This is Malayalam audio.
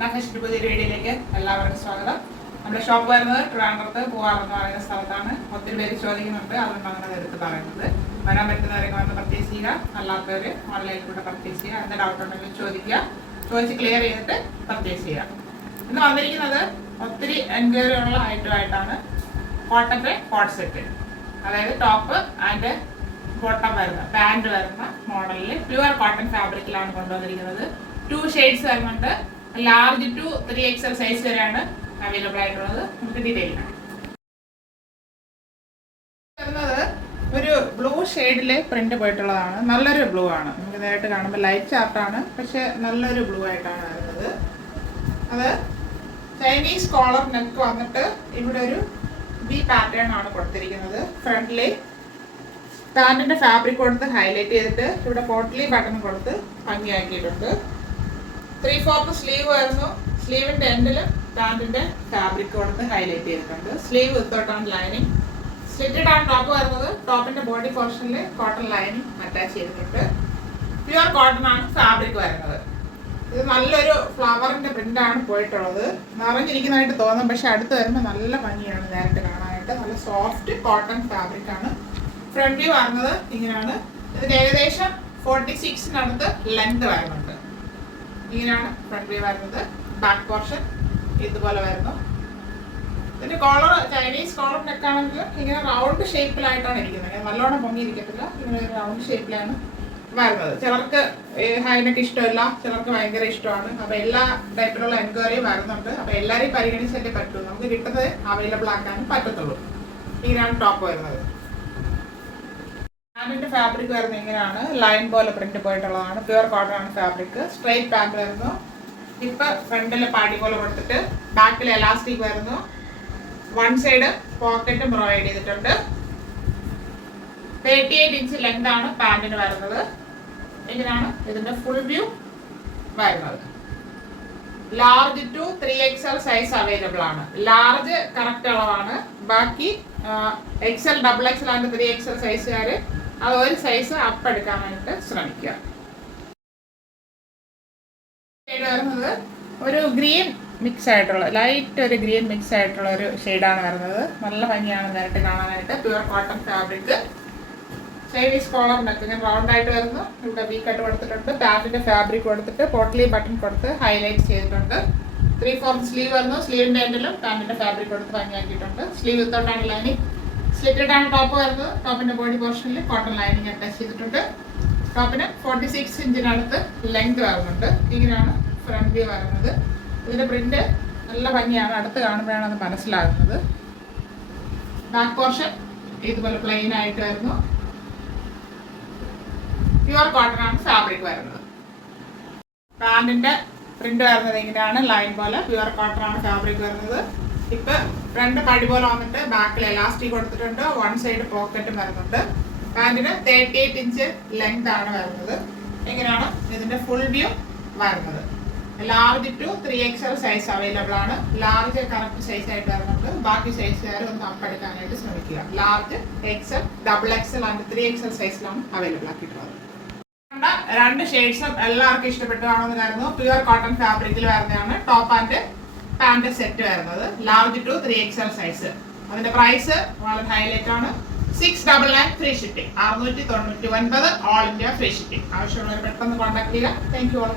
ഫാഷൻ്റെ പുതിയൊരു വീഡിയോയിലേക്ക് എല്ലാവർക്കും സ്വാഗതം. നമ്മുടെ ഷോപ്പ് വരുന്നത് ട്രിവാൻഡ്രത്ത് പൂവാറെന്ന് പറയുന്ന സ്ഥലത്താണ്. ഒത്തിരി പേര് ചോദിക്കുന്നുണ്ട്, അതുകൊണ്ടാണ് അത് എടുത്ത് പറയുന്നത്. വരാൻ പറ്റുന്നവരൊക്കെ വന്ന് പർച്ചേസ് ചെയ്യുക, അല്ലാത്തവർ ഓൺലൈനിൽ കൂടെ പർച്ചേസ് ചെയ്യുക. എന്ത് ഡൗട്ട് ഉണ്ടെങ്കിൽ ചോദിച്ച് ക്ലിയർ ചെയ്തിട്ട് പർച്ചേസ് ചെയ്യുക. ഇന്ന് വന്നിരിക്കുന്നത് ഒത്തിരി എൻക്വയറി ഉള്ള ഐറ്റമായിട്ടാണ് കോട്ടൻ്റെ കോട്ട് സെറ്റ്, അതായത് ടോപ്പ് ആൻഡ് ബോട്ടം വരുന്ന പാൻറ് വരുന്ന മോഡലിൽ പ്യുവർ കോട്ടൺ ഫാബ്രിക്കിലാണ് കൊണ്ടുവന്നിരിക്കുന്നത്. 2 ഷെയ്ഡ്സ് വരുന്നുണ്ട്. ലാർജ് ടു 3XL സൈസ് വരെയാണ് അവൈലബിൾ ആയിട്ടുള്ളത്. നമുക്ക് ഡീറ്റെയിൽ കാണാം. വരുന്നത് ഒരു ബ്ലൂ ഷെയ്ഡിൽ പ്രിന്റ് പോയിട്ടുള്ളതാണ്. നല്ലൊരു ബ്ലൂ ആണ്. നമുക്ക് നേരിട്ട് കാണുമ്പോൾ ലൈറ്റ് ചാർട്ടാണ്, പക്ഷെ നല്ലൊരു ബ്ലൂ ആയിട്ടാണ് വരുന്നത്. അത് ചൈനീസ് കോളർ നെക്ക് വന്നിട്ട് ഇവിടെ ഒരു വി പാറ്റേൺ ആണ് കൊടുത്തിരിക്കുന്നത്. ഫ്രണ്ടിലെ പാൻറ്റിന്റെ ഫാബ്രിക് കൊടുത്ത് ഹൈലൈറ്റ് ചെയ്തിട്ട് ഇവിടെ പോട്ട്ലി ബട്ടൺ കൊടുത്ത് ഭംഗിയാക്കിയിട്ടുണ്ട്. 3/4 സ്ലീവ് വരുന്നു. സ്ലീവിന്റെ എൻഡിലും പാൻറ്റിന്റെ ഫാബ്രിക് കൊടുത്ത് ഹൈലൈറ്റ് ചെയ്തിട്ടുണ്ട്. സ്ലീവ് വിത്തോട്ടാണ് ലൈനിങ്. സ്ലിറ്റഡ് ആണ് ടോപ്പ് വരുന്നത്. ടോപ്പിന്റെ ബോഡി പോർഷനിൽ കോട്ടൺ ലൈനിങ് അറ്റാച്ച് ചെയ്തിട്ടുണ്ട്. പ്യുവർ കോട്ടൺ ആണ് ഫാബ്രിക് വരുന്നത്. ഇത് നല്ലൊരു ഫ്ലവറിന്റെ പ്രിന്റ് ആണ് പോയിട്ടുള്ളത്. നിറഞ്ഞിരിക്കുന്നതായിട്ട് തോന്നും, പക്ഷെ അടുത്ത് വരുമ്പോൾ നല്ല ഭംഗിയാണ് നേരിട്ട് കാണാനായിട്ട്. നല്ല സോഫ്റ്റ് കോട്ടൺ ഫാബ്രിക് ആണ്. ഫ്രണ്ട് വ്യൂ വരുന്നത് ഇങ്ങനെയാണ്. ഇതിന് ഏകദേശം 46-നടുത്ത് ലെങ്ത് വരുന്നുണ്ട്. ഇങ്ങനെയാണ് ഫ്രണ്ട് വ്യൂ വരുന്നത്. ബാക്ക് പോർഷൻ ഇതുപോലെ വരുന്നു. ഇതിന്റെ കോളർ ചൈനീസ് കോളർ നെക്കാണെങ്കിൽ ഇങ്ങനെ റൗണ്ട് ഷേപ്പിലായിട്ടാണ് ഇരിക്കുന്നത്. നല്ലോണം പൊങ്ങിയിരിക്കത്തില്ല, ഇങ്ങനെ ഒരു റൗണ്ട് ഷേപ്പിലാണ് വരുന്നത്. ചിലർക്ക് ഹൈനെക്ക് ഇഷ്ടമല്ല, ചിലർക്ക് ഭയങ്കര ഇഷ്ടമാണ്. അപ്പൊ എല്ലാ ടൈപ്പിലുള്ള എൻക്വയറിയും വരുന്നുണ്ട്. അപ്പൊ എല്ലാവരെയും പരിഗണിച്ചല്ലേ പറ്റൂ, നമുക്ക് കിട്ടുന്നത് അവൈലബിൾ ആക്കാനും പറ്റത്തുള്ളൂ. ഇങ്ങനെയാണ് ടോപ്പ് വരുന്നത്. പാൻറ്റിന്റെ ഫാബ്രിക് വരുന്നത് ഇങ്ങനെയാണ്. ലൈൻ പോലെ പ്രിന്റ് പോയിട്ടുള്ളതാണ്. പ്യുവർ കോട്ടൺ ആണ് ഫാബ്രിക്. സ്ട്രൈറ്റ് പാൻറ് വരുന്നു. ഇപ്പൊ ഫ്രണ്ടിൽ പാടി പോലെ കൊടുത്തിട്ട് ബാക്കിൽ എലാസ്റ്റിക് വരുന്നു. വൺ സൈഡ് പോക്കറ്റ് പ്രൊവൈഡ് ചെയ്തിട്ടുണ്ട്. 38 ഇഞ്ച് ലെങ്ത് ആണ് പാൻറ്റിന് വരുന്നത്. ഇങ്ങനെയാണ് ഇതിന്റെ ഫുൾ വ്യൂ വരുന്നത്. Large to 3XL size available ആണ്. ലാർജ് കറക്റ്റ് അളവാണ്. ബാക്കി XL, XXL ആൻഡ് 3XL സൈസുകാർ അത് ഒരു സൈസ് അപ്പ് എടുക്കാനായിട്ട് ശ്രമിക്കുക. വരുന്നത് ഒരു ഗ്രീൻ മിക്സ് ആയിട്ടുള്ള ലൈറ്റ് ഒരു ഗ്രീൻ മിക്സ് ആയിട്ടുള്ള ഒരു ഷെയ്ഡാണ് വരുന്നത്. നല്ല ഭംഗിയാണ് നേരിട്ട് കാണാനായിട്ട്. Pure cotton fabric. Chinese collar neck ഇങ്ങനെ റൗണ്ട് ആയിട്ട് വരുന്നു. ഇവിടെ വി കട്ട് കൊടുത്തിട്ടുണ്ട്. പാൻറ്റിന്റെ ഫാബ്രിക് കൊടുത്തിട്ട് പോട്ട്ലി ബട്ടൺ കൊടുത്ത് ഹൈലൈറ്റ് ചെയ്തിട്ടുണ്ട്. 3/4 സ്ലീവ് വരുന്നു. സ്ലീവിന്റെ എൻഡിലും പാൻറ്റിന്റെ ഫാബ്രിക് കൊടുത്ത് ഭംഗിയാക്കിയിട്ടുണ്ട്. സ്ലീവ് വിത്തോട്ടാണ് ലൈനിങ്. സ്ലിറ്റഡ് ആണ് ടോപ്പ് വരുന്നത്. ടോപ്പിന്റെ ബോഡി പോർഷനിൽ കോട്ടൺ ലൈനിങ് അറ്റാച്ച് ചെയ്തിട്ടുണ്ട്. ടോപ്പിന് 46 ഇഞ്ചിനടുത്ത് ലെങ്ത് വരുന്നുണ്ട്. ഇങ്ങനെയാണ് ഫ്രണ്ട് വ്യൂ വരുന്നത്. ഇതിന്റെ പ്രിന്റ് നല്ല ഭംഗിയാണ്. അടുത്ത് കാണുമ്പോഴാണ് അത് മനസ്സിലാകുന്നത്. ബാക്ക് പോർഷൻ ഇതുപോലെ പ്ലെയിൻ ആയിട്ട് വരുന്നു. പ്യുവർ കോട്ടൺ ആണ് ഫാബ്രിക് വരുന്നത്. പാൻറ്റിന്റെ പ്രിന്റ് വരുന്നത് ഇങ്ങനെയാണ്. ലൈൻ പോലെ പ്യുവർ കോട്ടൺ ആണ് ഫാബ്രിക് വരുന്നത്. ഇപ്പൊ ഫ്രണ്ട് പടി പോലെ വന്നിട്ട് ബാക്കിൽ എലാസ്റ്റിക് കൊടുത്തിട്ടുണ്ട്. വൺ സൈഡ് പോക്കറ്റും വരുന്നുണ്ട്. പാൻറ്റിന് 38 ഇഞ്ച് ലെങ്ത് ആണ് വരുന്നത്. ഇങ്ങനെയാണ് ഇതിന്റെ ഫുൾ വ്യൂ വരുന്നത്. Large to 3XL size available ആണ്. ലാർജ് കറക്റ്റ് സൈസ് ആയിട്ട് വരുന്നുണ്ട്. ബാക്കി സൈസുകാർ ഒന്ന് അപ്പെടുക്കാനായിട്ട് ശ്രമിക്കുക. Large, XL, XXL and 3XL സൈസിലാണ് അവൈലബിൾ ആക്കിയിട്ടുള്ളത്. 2 ഷെയ്ഡ്സും എല്ലാവർക്കും ഇഷ്ടപ്പെട്ടു കാണുമെന്ന് കരുതുന്നു. പ്യുവർ കോട്ടൺ ഫാബ്രിക്കിൽ വരുന്നതാണ് ടോപ്പ് ആൻഡ് പാൻറ് സെറ്റ് വരുന്നത്. Large to 3XL size. അതിന്റെ പ്രൈസ് വളരെ ഹൈലൈറ്റ് ആണ്. 699 free shipping. 699 all India free shipping. ആവശ്യമുള്ളവർ പെട്ടെന്ന് കോൺടാക്ട് ചെയ്യുക. Thank you all.